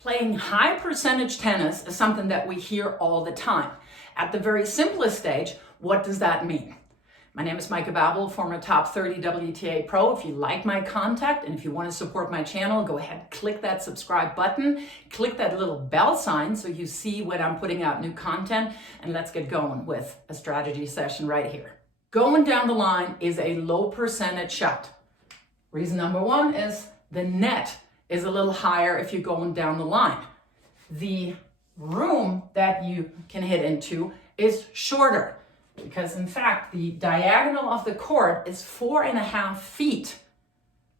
Playing high percentage tennis is something that we hear all the time. At the very simplest stage, what does that mean? My name is Meike Babel, former top 30 WTA pro. If you like my content and if you want to support my channel, go ahead, click that subscribe button, click that little bell sign so you see when I'm putting out new content, and let's get going with a strategy session right here. Going down the line is a low percentage shot. Reason number one is the net is a little higher if you're going down the line. The room that you can hit into is shorter because in fact the diagonal of the court is 4.5 feet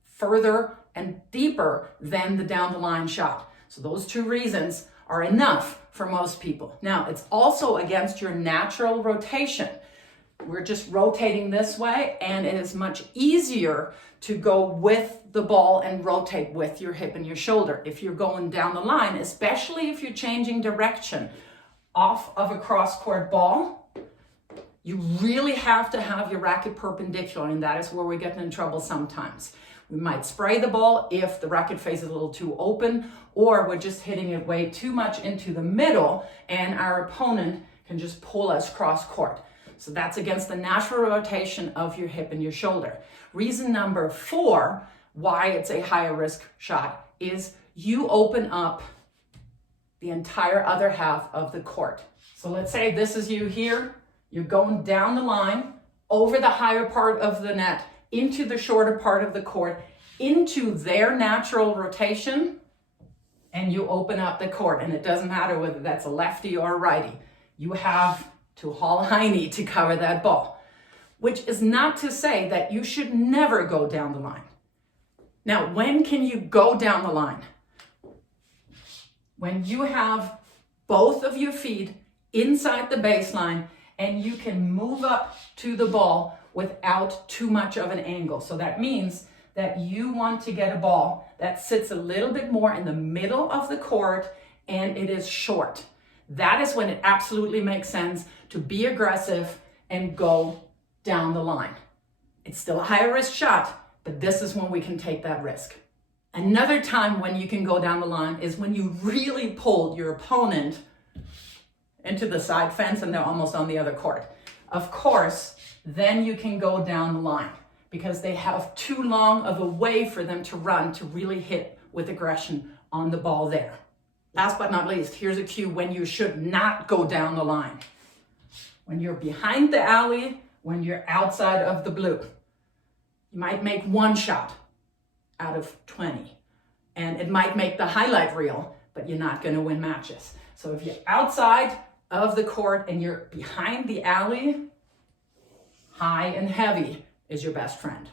further and deeper than the down the line shot. So those two reasons are enough for most people. Now it's also against your natural rotation. We're just rotating this way, and it is much easier to go with the ball and rotate with your hip and your shoulder. If you're going down the line, especially if you're changing direction off of a cross-court ball, you really have to have your racket perpendicular, and that is where we're getting in trouble sometimes. We might spray the ball if the racket face is a little too open, or we're just hitting it way too much into the middle, and our opponent can just pull us cross-court. So that's against the natural rotation of your hip and your shoulder. Reason number 4 why it's a higher risk shot is you open up the entire other half of the court. So let's say this is you here. You're going down the line, over the higher part of the net, into the shorter part of the court, into their natural rotation, and you open up the court. And it doesn't matter whether that's a lefty or a righty. You have to haul hiney to cover that ball, which is not to say that you should never go down the line. Now, when can you go down the line? When you have both of your feet inside the baseline and you can move up to the ball without too much of an angle. So that means that you want to get a ball that sits a little bit more in the middle of the court and it is short. That is when it absolutely makes sense to be aggressive and go down the line. It's still a higher risk shot, but this is when we can take that risk. Another time when you can go down the line is when you really pull your opponent into the side fence and they're almost on the other court. Of course, then you can go down the line because they have too long of a way for them to run to really hit with aggression on the ball there. Last but not least, here's a cue when you should not go down the line. When you're behind the alley, when you're outside of the blue. You might make one shot out of 20, and it might make the highlight reel, but you're not going to win matches. So if you're outside of the court and you're behind the alley, high and heavy is your best friend.